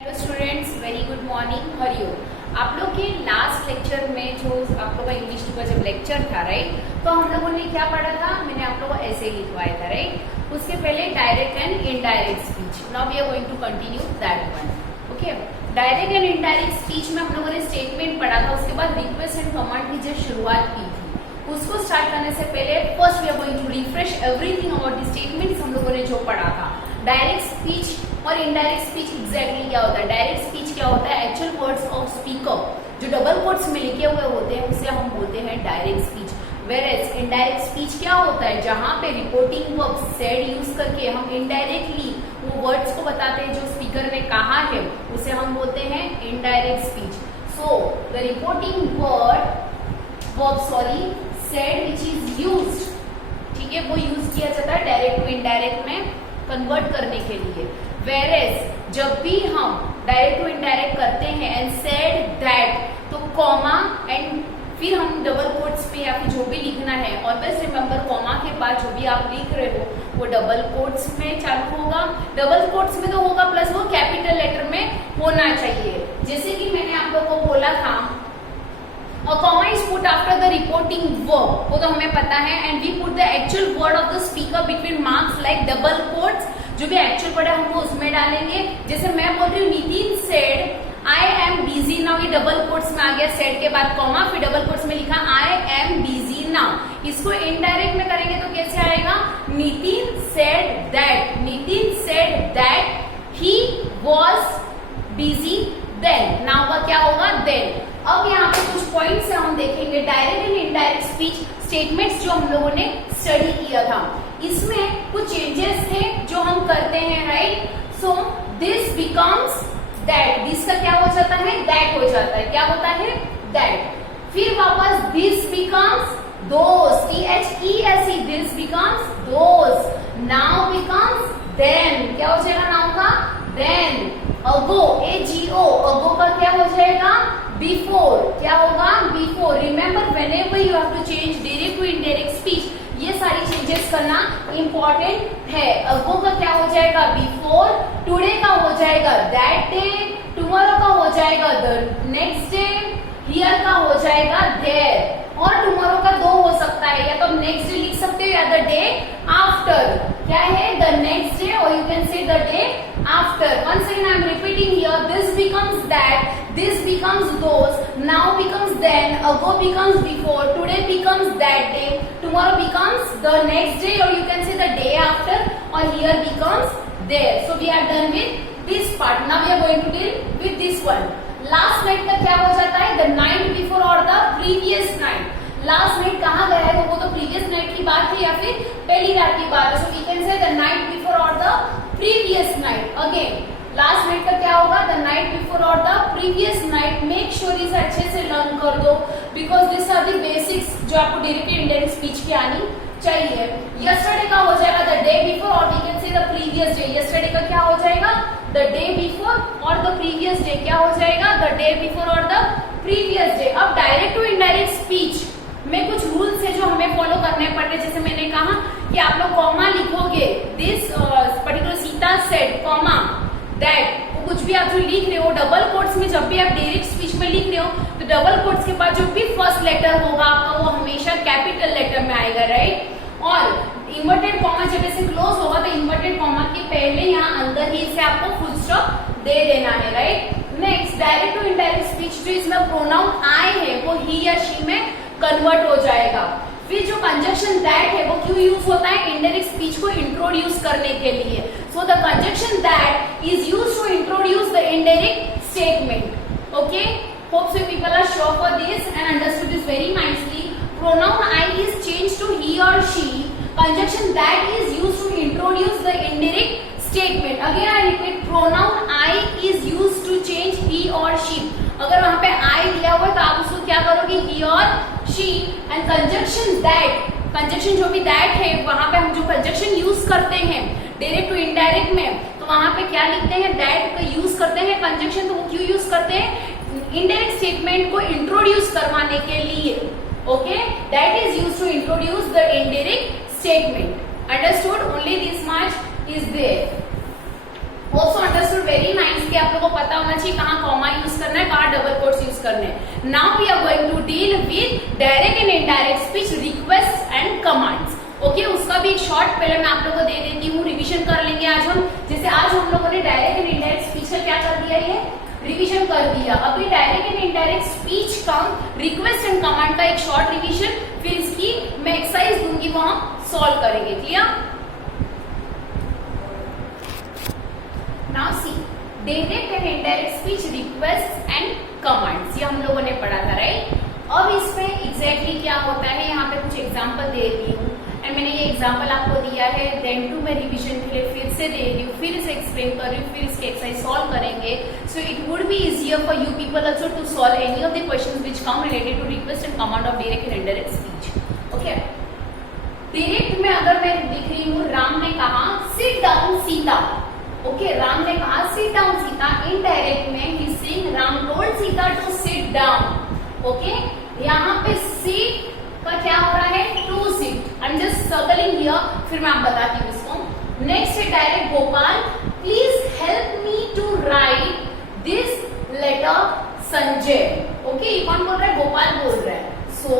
Hello students, very good morning. Hariom. आप लोग के लास्ट लेक्चर में जो आप लोग का इंग्लिश का जब लेक्चर था, राइट, तो हम लोगों ने क्या पढ़ा था? मैंने आप लोगों को ऐसे लिखवाया था, राइट। उसके पहले direct and indirect speech. Now we are going to continue that one. Okay, direct and indirect speech में हम लोगों ने स्टेटमेंट पढ़ा था। उसके बाद रिक्वेस्ट एंड कमांड की जो शुरुआत की थी, उसको स्टार्ट करने से पहले first we are going to refresh everything about the statements हम लोगों ने जो पढ़ा था। डायरेक्ट स्पीच और इनडायरेक्ट स्पीच एग्जैक्टली क्या होता है? डायरेक्ट स्पीच क्या होता है? एक्चुअल वर्ड्स ऑफ स्पीकर जो डबल कोट्स में लिखे हुए होते हैं उसे हम बोलते हैं direct speech. Whereas indirect speech क्या होता है? जहां पे रिपोर्टिंग वर्ब सेड यूज करके हम इनडायरेक्टली वो वर्ड्स को बताते हैं जो स्पीकर ने कहा है, उसे हम बोलते हैं indirect speech. So the reporting verb said which is used, ठीक है, वो यूज किया जाता है डायरेक्ट टू इनडायरेक्ट में कन्वर्ट करने के लिए। वेयरएज जब भी हम डायरेक्ट टू इनडायरेक्ट करते हैं एंड सेड दैट, तो कॉमा एंड फिर हम डबल कोट्स में या फिर जो भी लिखना है, ऑलवेज रिमेंबर कॉमा के बाद जो भी आप लिख रहे हो वो डबल कोट्स में चालू होगा। डबल कोट्स में तो होगा, प्लस वो कैपिटल लेटर में होना चाहिए। जैसे कि मैंने आप लोगों को बोला था, a comma is put after the reporting verb, वो तो हमें पता है, and we put the actual word of the speaker between marks like double quotes, जो भी एक्चुअल वर्ड है हम वो उसमें डालेंगे। जैसे मैं बोल रही हूँ Nitin said I am busy now, ये डबल कोट्स में आ गया, सेड के बाद कॉमा, फिर डबल कोट्स में लिखा आई एम बिजी नाउ। इसको इनडायरेक्ट में करेंगे तो कैसे आएगा? Nitin said that he was busy then. Now का क्या होगा? देन। अब यहाँ पे कुछ पॉइंट्स हम देखेंगे direct and indirect speech statements जो हम लोगों ने स्टडी किया था। इसमें कुछ चेंजेस थे जो हम करते हैं, right. So this becomes that, this का क्या हो जाता है? दैट हो जाता है। क्या होता है? दैट। फिर वापस this becomes those, THESE, this becomes those. Now becomes then, क्या हो जाएगा नाउ का? देन। अगो, AGO, अगो का क्या हो जाएगा? बिफोर। क्या होगा? Before. Remember whenever you have to change direct to indirect speech, ये सारी चेंजेस करना इंपॉर्टेंट है। अगो का क्या हो जाएगा? बिफोर। टुडे का हो जाएगा दैट डे। टुमारो का हो जाएगा द नेक्स्ट डे। हियर का हो जाएगा देयर। और टुमारो का दो हो सकता है, या तो नेक्स्ट डे लिख सकते हो या द डे आफ्टर। क्या है? द नेक्स्ट डे, और you can say the day after. Once again I am repeating here, this becomes that, this becomes those, now becomes then, ago becomes before, today becomes that day, tomorrow becomes the next day, or you can say the day after, or here becomes there. So we are done with this part. Now we are going to deal with this one. Last night का क्या हो जाता है? The night before or the previous night. Last night कहाँ गया है? वो तो previous night की बात है या फिर पहली रात की बात है। So we can say the night before or the previous night. Again, last night का क्या होगा? द नाइट बिफोर और the previous night. Make sure इसे अच्छे से लर्न कर दो, because this are the basics जो आपको डायरेक्ट इनडायरेक्ट स्पीच की आनी चाहिए। यस्टरडे का हो जाएगा द डे बिफोर, और we can say the previous day. Yesterday का क्या हो जाएगा? द डे बिफोर और द प्रीवियस डे। क्या हो जाएगा? द डे बिफोर और द प्रीवियस डे। अब डायरेक्ट टू इनडायरेक्ट स्पीच में कुछ रूल्स है जो हमें फॉलो करने पड़ते हैं। जैसे मैंने कहा कि आप लोग कॉमा लिखोगे, this particular Sita said comma that, कुछ भी आप जो लिख रहे हो डबल कोट्स में, जब भी आप डायरेक्ट स्पीच में लिख रहे हो तो डबल कोट्स के बाद जो भी फर्स्ट लेटर होगा आपका वो हमेशा कैपिटल लेटर में आएगा, राइट। और इन्वर्टेड कॉमा जब ऐसे क्लोज होगा तो इन्वर्टेड कॉमा के पहले यहाँ अंदर ही इसे आपको फुल स्टॉप दे देना है, right. Next, direct to indirect speech जो इसमें प्रोनाउन आई है वो ही या शी में कन्वर्ट हो जाएगा। फिर जो कंजक्शन दैट है वो क्यों यूज होता है? इनडायरेक्ट स्पीच को इंट्रोड्यूस करने के लिए। So the conjunction that is used to introduce the indirect statement. Okay, hope so people are sure for this and understood this very nicely. Pronoun I is change to he और she. Conjunction that is used to introduce the indirect statement. Again I repeat, pronoun I is used to change he और she. अगर वहां पे आई दिया हुआ है तो आप उसको क्या करोगे? ही और she. And conjunction that, conjunction जो भी दैट है वहां पे हम जो कंजक्शन यूज करते हैं डायरेक्ट टू इनडायरेक्ट में, तो वहां पे क्या लिखते हैं? दैट का यूज करते हैं कंजक्शन। तो वो क्यों यूज करते हैं? इनडायरेक्ट स्टेटमेंट को इंट्रोड्यूस करवाने के लिए। Okay, that is use to introduce the indirect statement. Understood? Only this much is there. Also understood, very nice कि आप लोगों को पता होना चाहिए कहाँ कॉमा यूज करना है, कहाँ डबल कोट्स यूज करने हैं। Now we are going to deal with direct and indirect speech request and commands. Okay, उसका भी एक शॉर्ट पहले मैं आप लोगों को दे देती हूँ, रिविजन कर लेंगे आज हम। जैसे आज हम लोगों ने डायरेक्ट एंड इनडायरेक्ट स्पीच का क्या कर दिया, ये रिवीजन कर दिया। अभी डायरेक्ट एंड इनडायरेक्ट स्पीच का रिक्वेस्ट एंड कमांड का एक शॉर्ट रिवीजन, फिर इसकी मैं एक्सरसाइज दूंगी, वो हम सॉल्व करेंगे। Clear? Now see direct and indirect speech request and commands, ये हम लोगों ने पढ़ा था, राइट? अब इसमें एग्जैक्टली क्या होता है, यहाँ पे कुछ एग्जांपल दे दी हूँ एंड मैंने ये एग्जांपल आपको दिया है, देन टू मैं रिवीजन के लिए फिर से दे रही हूँ, फिर इसे एक्सप्लेन कर रही हूँ, फिर इसके एक्सरसाइज सॉल्व करेंगे। So it would be easier for you people also to solve any of the questions which come related to request and command of direct and indirect speech. Okay, direct में अगर मैं लिख रही हूँ, राम ने कहा sit down Sita. Okay, Ram ने कहा सिट डाउन सीता। इनडायरेक्ट में he saying Ram told Sita to sit down. Okay, यहाँ पे सिट का क्या हो रहा है, to sit. I am just circling here, फिर मैं आप बताती हूँ इसको। नेक्स्ट है direct Gopal, please help me to write this letter Sanjay. Okay, ये कौन बोल रहा है, गोपाल बोल रहा है। सो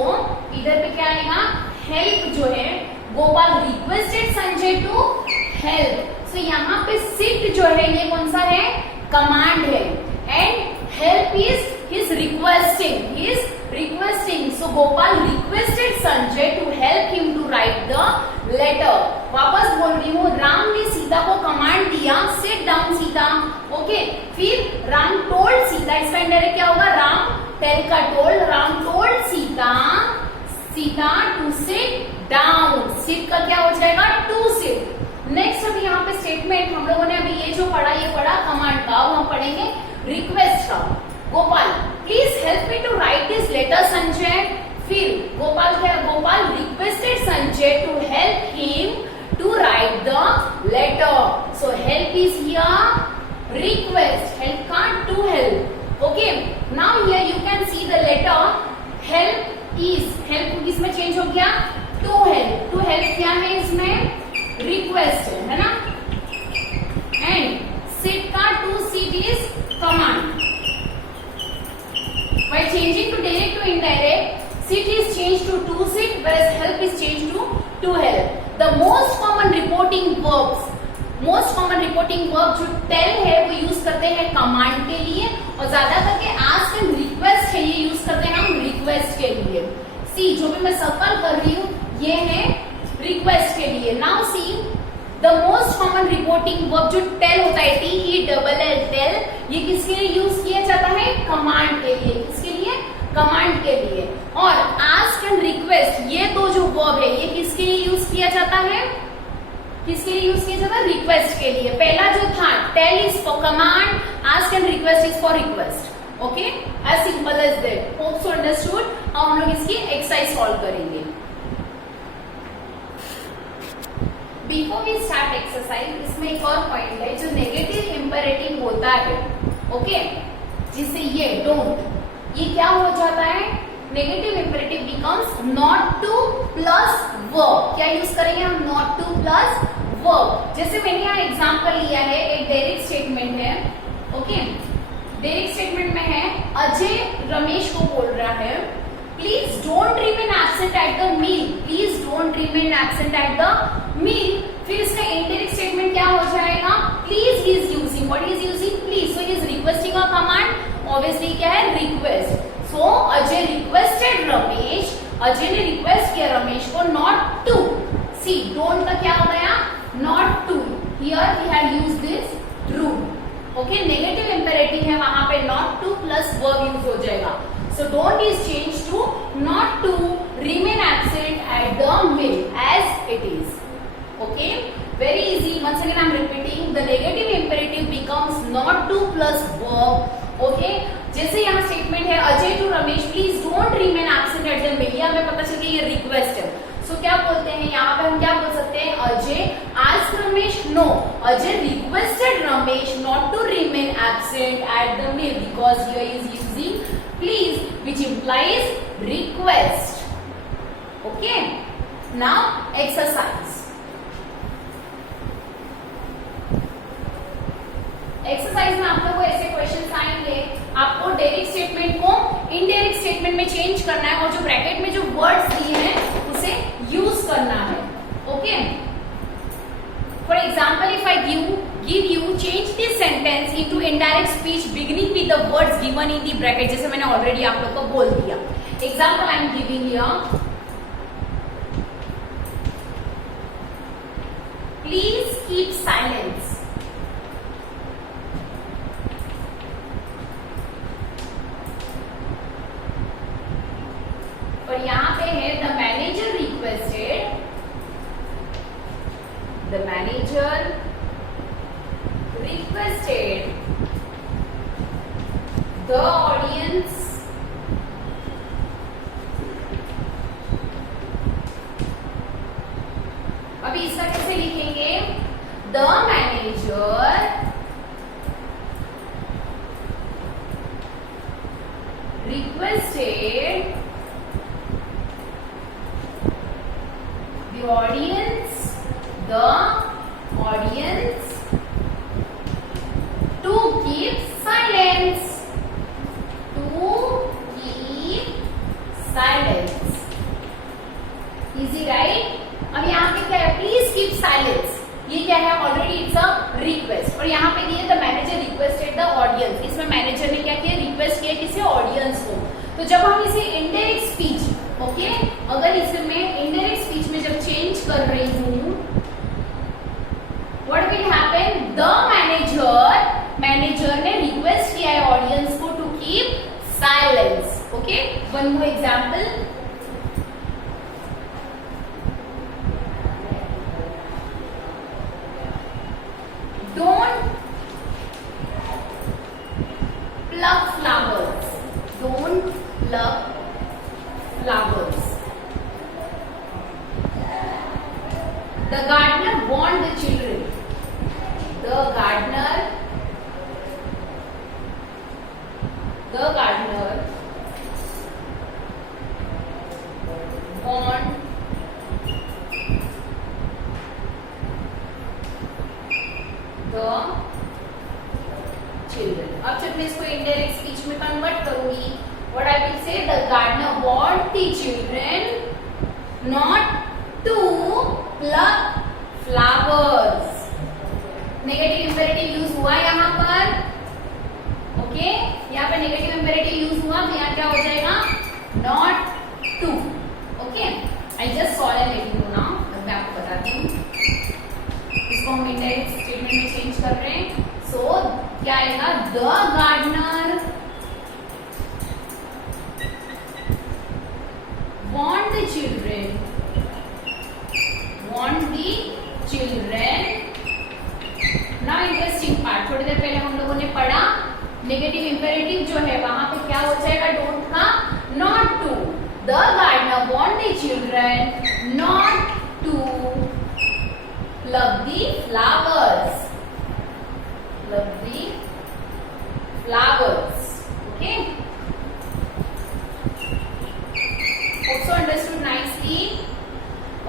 इधर पे क्या आएगा, हेल्प जो है, Gopal requested Sanjay to help. So यहाँ पे सिट जो है ये कौन सा है, कमांड है, and help is his requesting. So Gopal requested Sanjay to help him to write the letter. वापस बोल रही हूँ, राम ने सीता को कमांड दिया सिट डाउन सीता। ओके, फिर राम टोल्ड सीता, इसका इंडायरेक्ट क्या होगा, राम टेल का told, Ram told Sita to sit down. Sit का क्या हो जाएगा, टू सिट। नेक्स्ट अभी यहाँ पे स्टेटमेंट हम लोगों ने अभी ये जो पढ़ा, ये पढ़ा कमांड का, अब हम पढ़ेंगे रिक्वेस्ट का। Gopal please help me to write this letter Sanjay. फिर गोपाल क्या, Gopal requested Sanjay to help him to write the letter. So help is here request, help का to help. Okay, now here you can see the letter help is, help किसमें change हो गया, to help. To help क्या है इसमें, request है ना, and sit का to sit is command. By changing to direct to indirect, sit is changed to to sit, whereas help is changed to help. The most common reporting verbs, most common reporting verb जो tell है वो यूज करते हैं कमांड के लिए, और ज्यादा करके ask and request है ये यूज करते हैं हम रिक्वेस्ट के लिए। सी जो भी मैं सर्कल कर रही हूँ ये है रिक्वेस्ट के लिए। Now see the most common reporting verb जो टेल होता है, TELL टेल, ये किसके लिए यूज किया जाता है, कमांड के लिए। किसके लिए, कमांड के लिए। और आस्क एंड रिक्वेस्ट, ये दो जो वर्ब है ये किसके लिए यूज किया जाता है, किसके लिए यूज किया जाता है, रिक्वेस्ट के लिए। पहला जो था tell is for command, ask and request is for request. Okay, as simple as that. Hope so understood. अब हम लोग इसकी एक्सरसाइज सॉल्व करेंगे। बिफोर वी स्टार्ट एक्सरसाइज, इसमें एक और पॉइंट है जो नेगेटिव इंपेरेटिव होता है। ओके, जिससे ये डोंट, ये क्या हो जाता है, negative imperative becomes not to plus verb. क्या यूज करेंगे हम, नॉट टू प्लस वर्ब। जैसे मैंने यहाँ एग्जांपल लिया है, एक डायरेक्ट स्टेटमेंट है। ओके, डायरेक्ट स्टेटमेंट में है अजय रमेश को बोल रहा है please don't remain absent at the meal, please don't remain absent at the meal. फिर इसका इनडायरेक्ट स्टेटमेंट क्या हो जाएगा, please is using, what is using, please. So is requesting a command, obviously क्या है, request. So Ajay requested Ramesh, Ajay ने request किया रमेश को नॉट टू। सी डोंट का क्या हो गया, not to. Here we had used this true. Okay, negative imperative है, वहां पे not to plus verb use हो जाएगा। So don't is changed to not to remain absent at the meal as it is. Okay, very easy. Once again I'm repeating, the negative imperative becomes not to plus verb. Okay, जैसे यहाँ statement है Ajay to Ramesh please don't remain absent at the meal, हमें पता चल गया ये रिक्वेस्ट है। सो क्या बोलते हैं यहाँ पे, हम क्या बोल सकते हैं, Ajay asked Ramesh, no, Ajay requested Ramesh not to remain absent at the meal because here is using please, which implies request. Okay, now exercise. Exercise में आप लोगों को ऐसे क्वेश्चन आएंगे, आपको डायरेक्ट स्टेटमेंट को इनडायरेक्ट स्टेटमेंट में चेंज करना है और जो ब्रैकेट में जो वर्ड्स दिए हैं उसे यूज करना है. Okay, for example if I give you change this sentence into indirect speech beginning with the words given in the bracket, जैसे मैंने ऑलरेडी आप लोग को बोल दिया. Example I am giving here, please keep silence. और यहां पे है the manager requested, the manager requested the audience अभी इसका कैसे लिखेंगे? The manager requested the audience to keep silence. To keep silence. Easy, right? अब यहाँ पे क्या है? Please keep silence. ये क्या है? Already it's a request. और यहाँ पे दिए the manager requested the audience. इसमें मैनेजर ने क्या किया? रिक्वेस्ट किया किसी ऑडियंस को. तो जब हम इसे इनडायरेक्ट स्पीच, ओके, अगर इसमें इनडायरेक्ट स्पीच में जब चेंज कर रही हूँ, what will happen? The manager ने रिक्वेस्ट किया है ऑडियंस को to keep silence. Okay, one more example. Don't plug flowers. Don't plug flowers. The gardener warned the children. The gardener warned the children. अब जब मैं इसको इनडायरेक्ट स्पीच में कन्वर्ट करूंगी, what I will say, the gardener warned the children not to plug flowers. Negative imperative use हुआ यहाँ पर. ओके, यहाँ पे नेगेटिव इंपेरेटिव यूज हुआ तो यहाँ क्या हो जाएगा? Not to. Okay, I just solve and let you know now. मैं आपको बताती हूँ. इसको हम इनडायरेक्ट स्टेटमेंट में चेंज कर रहे हैं. सो क्या आएगा? The gardener warned the children. Now interesting part. थोड़ी देर पहले हम लोगों ने पढ़ा नेगेटिव इंपेरेटिव जो है वहां पे क्या हो जाएगा? डोंट का not to. The gardener warned the children not to plug the flowers. Plug the flowers. Okay, also understood nicely.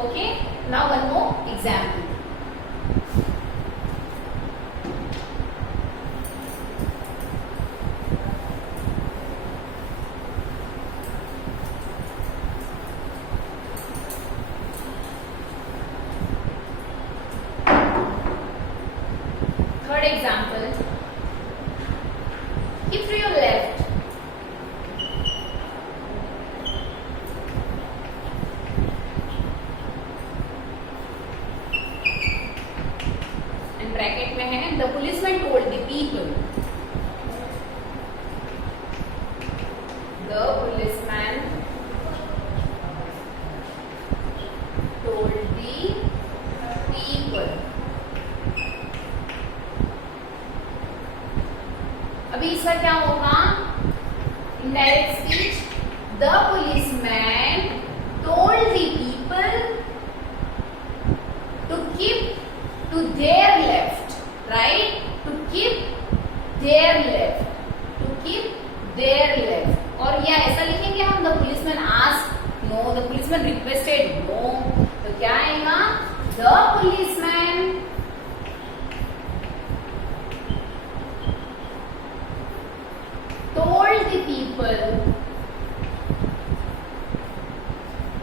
Okay, now one more example. Third example, if to your left and bracket में है the policeman told the people. The policeman told the people. अभी इसका क्या होगा? Indirect speech. The policeman told the people to keep to their left. Right, to keep their left. To keep their left. और या ऐसा लिखेंगे हम the policeman asked no, the policeman requested no. तो क्या आएगा? The policeman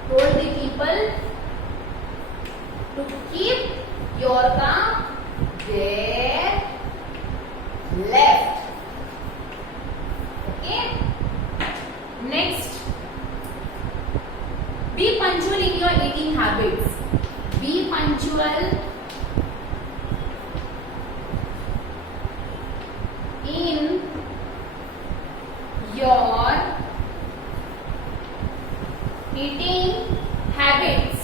told the people to keep your का their left. Okay, next, be punctual in your eating habits. Be punctual in your eating habits.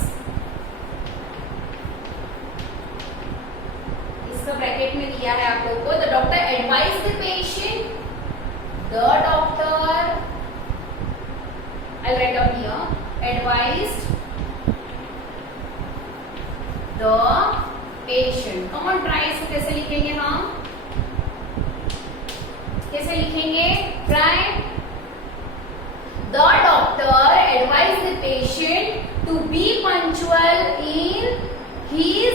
इसका ब्रैकेट में दिया है आप लोगों को, the doctor advised the patient. The doctor, I'll write down here, advised the patient. Come on, try. इसको कैसे लिखेंगे हम? कैसे लिखेंगे? Try. The doctor advised the patient to be punctual in his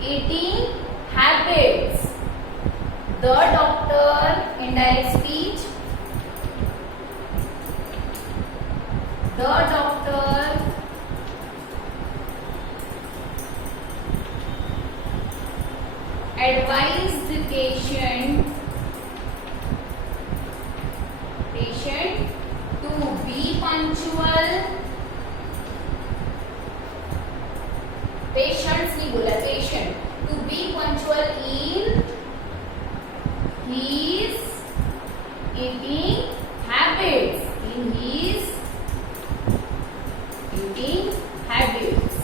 eating habits. The doctor, indirect speech. The doctor advised the patient to be punctual. Patients नहीं बोला, patient to be punctual in his eating habits. In his eating habits.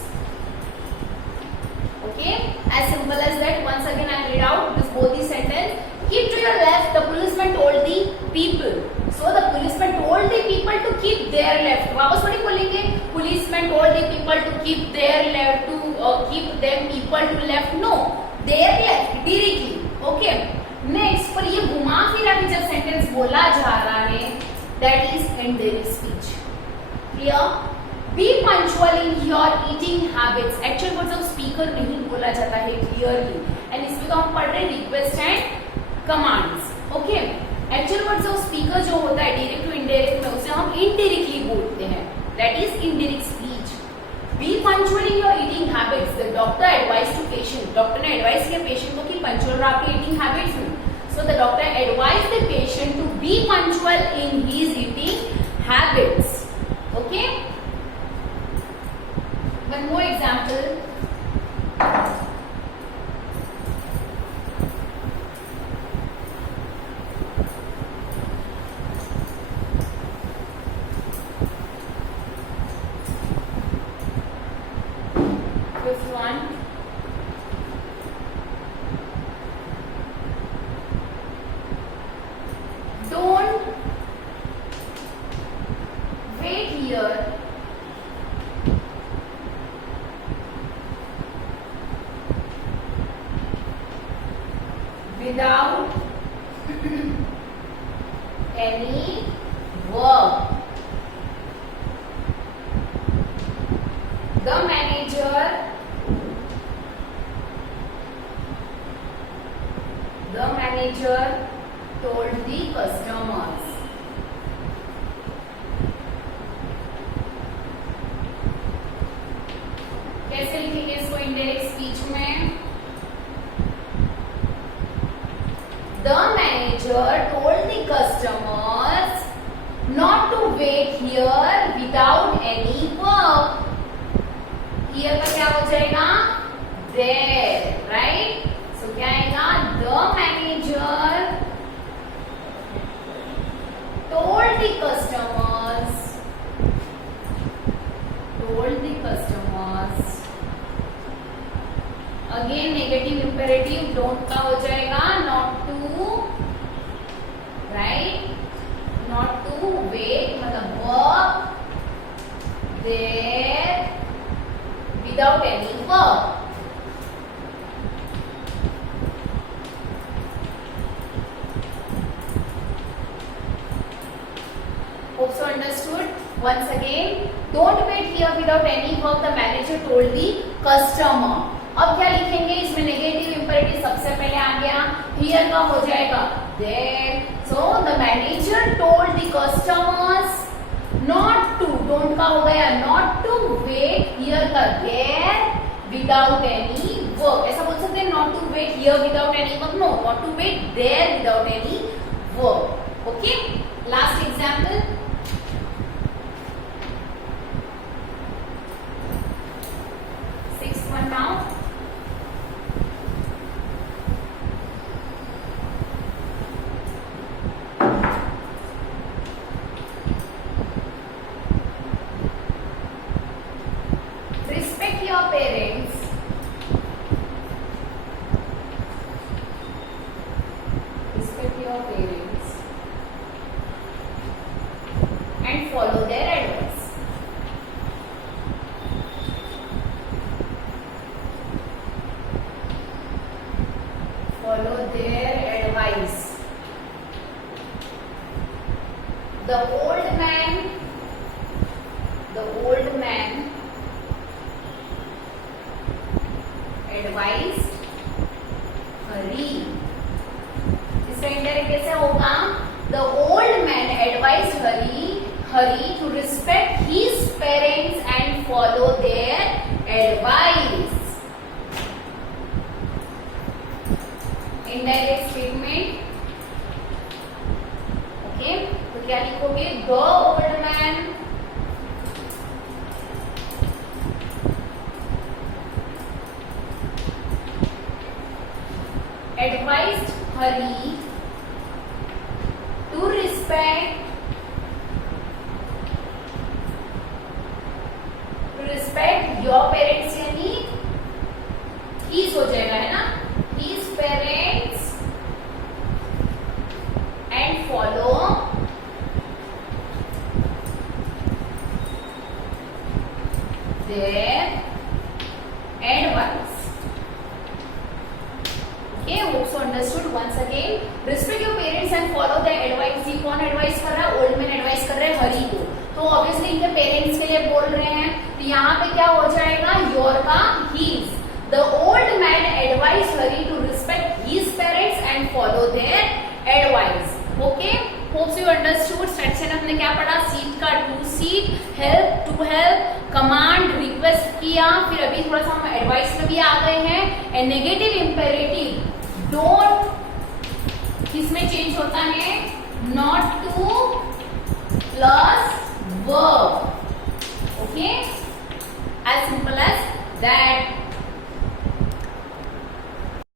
Okay, as simple as that. Once again I read out this both the sentence. Keep to your left, the policeman told the people. So the policeman told the people to keep their left. वापस थोड़ी बोलेंगे policeman told the people to keep their left, to keep them people to left. No, their left directly. Okay. Next, पर ये घुमा फिरा के जब सेंटेंस बोला जा रहा है, that is indirect speech. Clear? Be punctual in your eating habits. Actual words of speaker नहीं बोला जाता है clearly. And इसमें तो हम पढ़ रहे request and commands. Okay. Actual words of speaker जो होता है direct to indirect में, उसे हम indirectly बोलते हैं. That is indirect speech. Be punctual in your eating habits. The doctor advised to patient. Doctor ने advice किया patient को कि punctual रहो आपके eating habits में. So the doctor advised the patient to be punctual in his eating habits. Okay. One more example. Fifth one. Don't wait here without any work. The manager told the customers. कैसे लिखेंगे इसको indirect speech में? The manager told the customers not to wait here without any work. Here का क्या हो जाएगा? There, right? So क्या आएगा? The manager told the customers again negative imperative don't का हो जाएगा not to, right? Not to wait मतलब work there without any work. Hope so understood. Once again, don't wait here without any work. The manager told the customer. अब क्या लिखेंगे इसमें? Negative imperative सबसे पहले आ गया. Here का हो जाएगा there. So the manager told the customers, not to, don't का हो गया नॉट टू वेट हियर का देयर विदाउट एनी वर्क, ऐसा बोल सकते हैं not to wait here without any work, no, not to wait there without any work. Okay, last example. Sixth one now. Respect your parents. Respect your parents and follow their advice. Follow their advice. The old man advised hurry. इसका indirect कैसे होगा? The old man advised hurry to respect his parents and follow their advice. Indirect statement. Okay, तो क्या लिखोगे? The old man advised hurry to respect your parents, यानी his हो जाएगा, है ना, his parents and follow their advice. Okay, hope so understood. Once again, respect your parents and follow their advice. ये कौन एडवाइस कर रहा है? ओल्ड मैन एडवाइस कर रहे हैं हरी को, तो ऑब्वियसली इनके पेरेंट्स के लिए बोल रहे हैं, तो यहाँ पे क्या हो जाएगा? योर का his. The old man advice Hari to respect his parents and follow their advice. Okay, hope you understood. Section हमने क्या पढ़ा? सीट का to seat, help to help, command request किया, फिर अभी थोड़ा सा हम एडवाइस में भी आ गए हैं. ए नेगेटिव इंपेरेटिव डोंट, किसमें चेंज होता है? Not to plus verb. Okay, as simple as that.